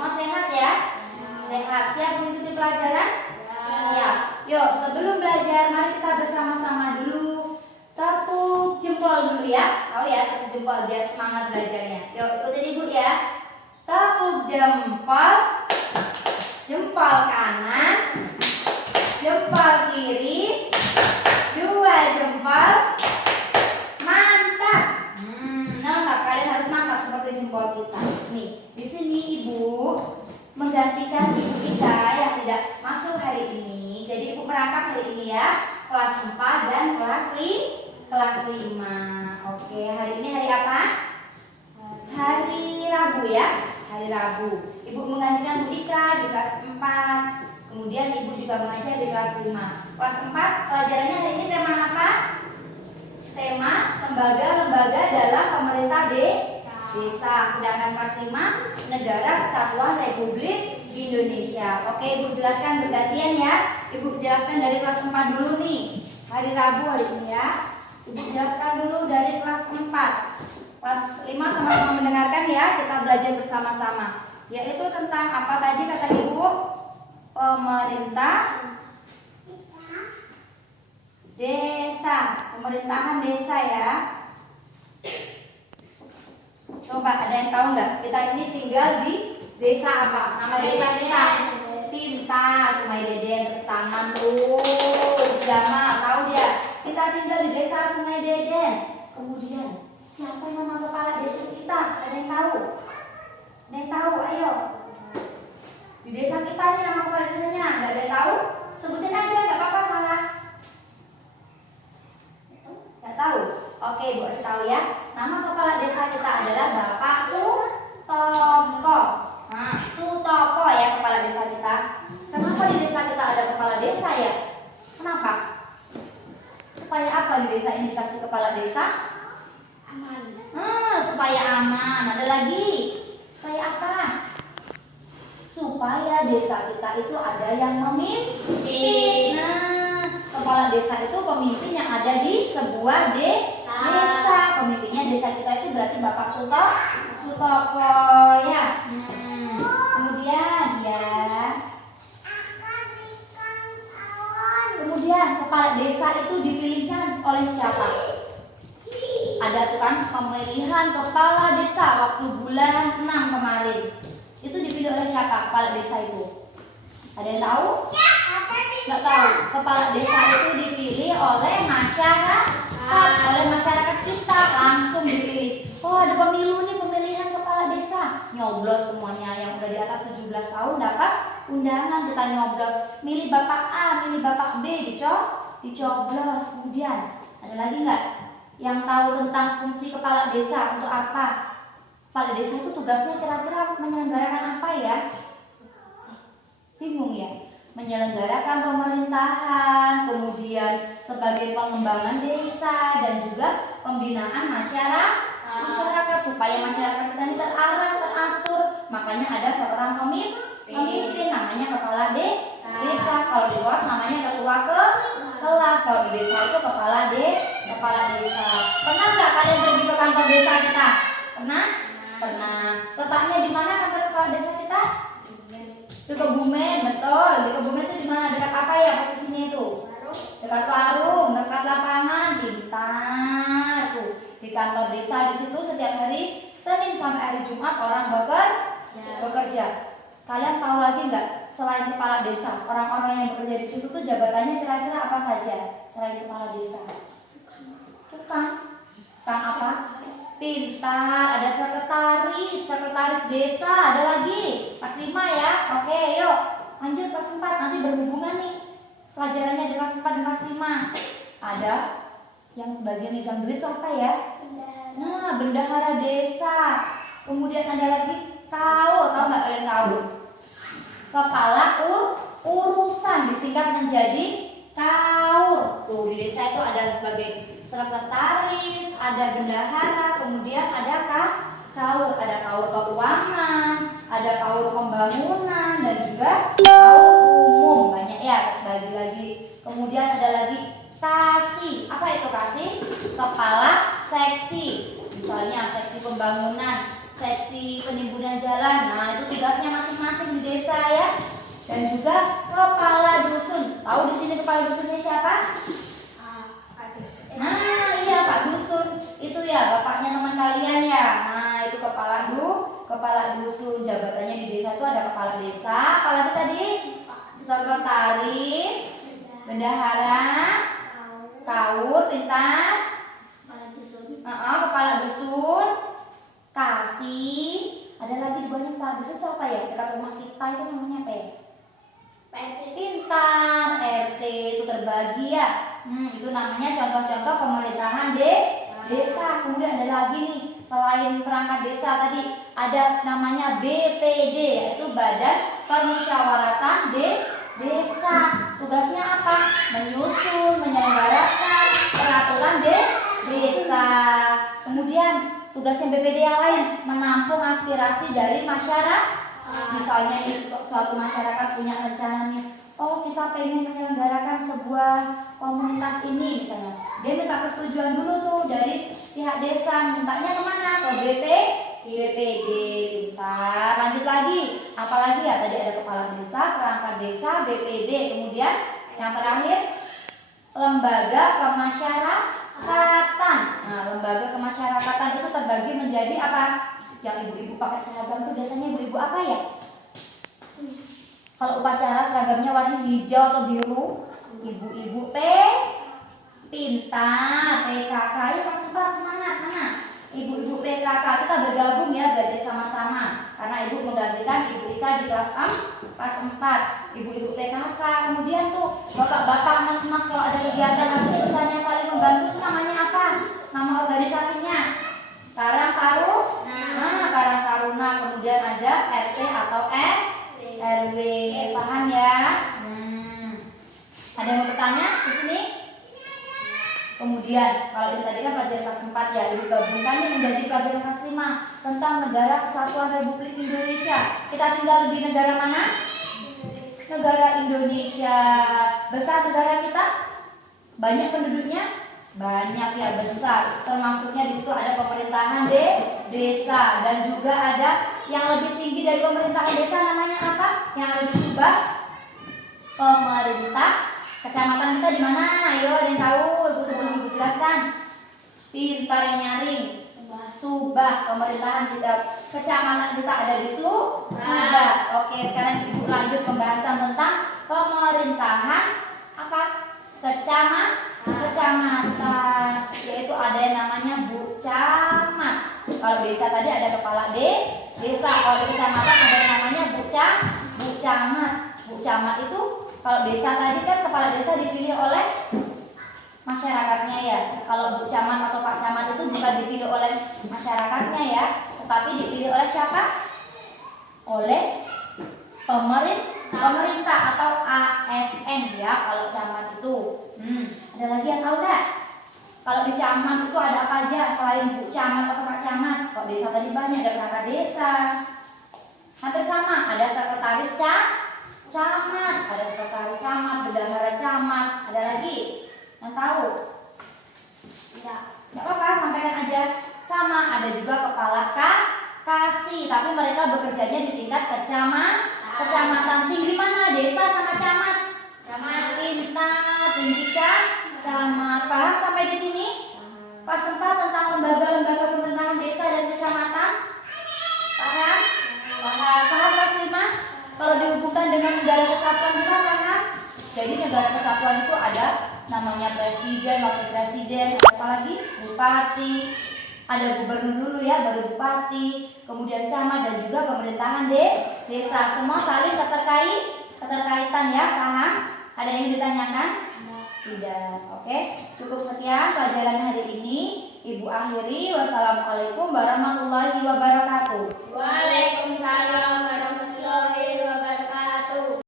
Semua sehat ya? Sehat. Siap mengikuti pelajaran? Siap. Yuk, sebelum belajar, mari kita bersama-sama dulu tepuk jempol dulu ya. Tahu ya, tepuk jempol biar semangat belajarnya. Yuk, ikutin ibu ya. Tepuk jempol, jempol kanan, jempol kiri, 2 jempol. Mantap. Mantap. Kalian harus mantap seperti jempol kita. Nih, di sini ibu menggantikan ibu kita yang tidak masuk hari ini. Jadi ibu merangkap hari ini ya, kelas 4 dan kelas 5. Oke, hari ini hari apa? Hari Rabu ya. Hari Rabu. Ibu menggantikan Bu Ika di kelas 4. Kemudian ibu juga mengajar di kelas 5. Kelas 4 pelajarannya hari ini tema apa? Tema lembaga-lembaga dalam pemerintah desa. Sedangkan kelas 5 Negara Kesatuan Republik Indonesia. Oke, ibu jelaskan bergantian ya. Ibu jelaskan dari kelas 4 dulu nih. Hari Rabu hari ini ya. Ibu jelaskan dulu dari kelas 4. Kelas 5 sama-sama mendengarkan ya. Kita belajar bersama-sama. Yaitu tentang apa tadi kata ibu? Pemerintah desa. Pemerintahan desa ya. Coba ada yang tahu nggak? Kita ini tinggal di desa apa? Nama desa kita? Pintar. Sungai Deden, tepuk tangan tuh. Jamal, tahu dia? Kita tinggal di desa Sungai Deden. Kemudian siapa nama kepala desa kita? Ada yang tahu? Ada yang tahu? Ayo. Di desa kita ini nama kepala desanya. Nggak ada yang tahu? Sebutin aja, nggak apa-apa salah. Nggak tahu? Oke, ibu kasih tahu ya. Nama kepala desa kita adalah Bapak Sutopo. Nah, Sutopo ya kepala desa kita. Kenapa di desa kita ada kepala desa ya? Kenapa? Supaya apa di desa ini dikasih kepala desa? Aman. Supaya aman. Ada lagi? Supaya apa? Supaya desa kita itu ada yang memimpin. Nah, kepala desa itu pemimpin yang ada di sebuah desa. Pemimpinnya desa kita itu berarti Bapak Sutopo ya. Kemudian ya. Kemudian kepala desa itu dipilihnya oleh siapa? Ada tuh kan pemilihan kepala desa waktu bulan 6 kemarin. Itu dipilih oleh siapa kepala desa itu? Ada yang tahu? Nggak tahu. Kepala desa itu dipilih oleh masyarakat. Oleh masyarakat kita langsung dipilih. Oh, ada pemilu nih, pemilihan kepala desa. Nyoblos semuanya yang udah di atas 17 tahun dapat undangan. Kita nyoblos. Milih Bapak A, milih Bapak B, dicoblos. Kemudian ada lagi nggak yang tahu tentang fungsi kepala desa untuk apa? Kepala desa itu tugasnya kira-kira menyelenggarakan apa ya? Bingung ya? Menyelenggarakan pemerintahan, kemudian sebagai pengembangan desa dan juga pembinaan masyarakat supaya masyarakat kita ini terarah, teratur. Makanya ada seorang pemimpin namanya kepala desa. Kalau di kelas namanya ketua kelas. Kalau di desa itu kepala desa. Pernah nggak kalian pergi ke kantor desa kita? Pernah? Letaknya di mana kantor kepala desa kita? Di Kebumen, betul. Di Kebumen itu di mana? Dekat apa ya posisinya itu? Dekat warung, dekat lapangan. Pintar tuh. Di kantor desa di situ setiap hari Senin sampai hari Jumat orang bekerja. Kalian tahu lagi nggak? Selain kepala desa, orang-orang yang bekerja di situ tuh jabatannya kira-kira apa saja? Selain kepala desa? Tukang apa? Pintar, ada sekretaris desa, ada lagi kelas 5 ya. Oke, yuk lanjut kelas 4, nanti berhubungan nih pelajarannya di kelas 4 dan kelas 5. Ada yang bagian megang duit itu apa ya? Nah, bendahara desa. Kemudian ada lagi tahu nggak kalian tahu? Kepala urusan disingkat menjadi KAUR. Tuh di desa itu ada sebagai sekretaris, ada bendahara, kemudian ada KAUR, ada KAUR keuangan, ada KAUR pembangunan dan juga KAUR umum. Banyak ya bagi lagi. Kemudian ada lagi KASI. Apa itu KASI? Kepala seksi. Misalnya seksi pembangunan, seksi penimbunan jalan. Nah, itu tugasnya masing-masing di desa ya. Dan juga kepala dusun. Tahu di sini kepala dusunnya siapa? Nah, iya Pak Dusun. Itu ya bapaknya teman kalian ya. Nah, itu kepala dusun. Jabatannya di desa itu ada kepala desa, apalagi tadi sekretaris, bendahara, kaur, pintar, kepala dusun, kasih. Ada lagi di bawahnya kepala dusun itu apa ya? Dekat rumah kita itu namanya apa ya? Pintar, RT itu terbagi ya. Itu namanya contoh-contoh pemerintahan desa. Kemudian ada lagi nih, selain perangkat desa tadi, ada namanya BPD, yaitu Badan Permusyawaratan Desa. Tugasnya apa? Menyusun, menyelenggarakan peraturan desa. Kemudian tugasnya BPD yang lain, menampung aspirasi dari masyarakat. Misalnya suatu masyarakat punya rencana nih, oh kita pengen menyelenggarakan sebuah komunitas ini misalnya, dia minta persetujuan dulu tuh dari pihak desa, mintanya kemana? Ke BPD. Pintar. Lanjut lagi, apalagi ya, tadi ada kepala desa, perangkat desa, BPD, kemudian yang terakhir lembaga kemasyarakatan. Nah, lembaga kemasyarakatan itu terbagi menjadi apa? Yang ibu-ibu pakai seragam tuh biasanya ibu-ibu apa ya? Kalau upacara seragamnya warna hijau atau biru, ibu-ibu pintar, PKK, ya pasti semangat, mana? Ibu-ibu PKK, kita bergabung ya, belajar sama-sama. Karena ibu menggantikan Ibu Ika di kelas 4. Ibu-ibu PKK, kemudian tuh bapak-bapak, mas-mas kalau ada kegiatan atau misalnya saling membantu itu namanya apa? Nama organisasinya? Karang Taruna, kemudian ada RT atau RW, paham ya? Ada yang mau bertanya di sini? Kemudian kalau ini tadi kan pelajaran kelas 4 ya, digabungkan menjadi pelajaran kelas 5 tentang Negara Kesatuan Republik Indonesia. Kita tinggal di negara mana? Negara Indonesia. Besar negara kita? Banyak penduduknya? Banyak ya, besar. Termasuknya di situ ada pemerintahan desa, dan juga ada yang lebih tinggi dari pemerintahan desa, namanya apa? Yang lebih subah? Pemerintah kecamatan kita di mana? Ayo, ada yang tahu? Ibu sebelum ibu jelaskan. Pintar yang nyaring. Subah. Pemerintahan kita, kecamatan kita ada di Subah. Oke, sekarang ibu lanjut pembahasan tentang pemerintahan apa? Kecamatan, yaitu ada yang namanya Bu Camat. Kalau desa tadi ada kepala desa, kalau di kecamatan ada yang namanya Bu Camat. Bu Camat itu kalau desa tadi kan kepala desa dipilih oleh masyarakatnya ya. Kalau Bu Camat atau Pak Camat itu bukan dipilih oleh masyarakatnya ya, tetapi dipilih oleh siapa? Oleh pemerintah atau ASN ya, kalau camat itu. Ada lagi yang tahu enggak? Kalau di camat itu ada apa aja selain Bu Camat atau Pak Camat? Kalau desa tadi banyak, ada perangkat desa. Hampir sama, ada sekretaris camat, ada sekretaris camat, bendahara camat. Ada lagi yang tahu? Ya, enggak apa-apa, sampaikan aja. Sama, ada juga kepala kasih, tapi mereka bekerjanya di tingkat kecamatan. Tinggi mana? Desa sama camat? Pintar, tinggi camat. Paham sampai di sini? Kelas 4 tentang lembaga-lembaga pemerintahan desa dan kecamatan. Paham? Paham kelas 5? Kalau dihubungkan dengan negara kesatuan juga paham? Jadi negara kesatuan itu ada namanya presiden, wakil presiden, apa lagi? Bupati. Ada gubernur dulu ya, baru bupati, kemudian camat, dan juga pemerintahan desa. Semua saling keterkaitan ya, paham? Ada yang ditanyakan? Tidak. Oke, cukup sekian pelajaran hari ini. Ibu akhiri. Wassalamualaikum warahmatullahi wabarakatuh.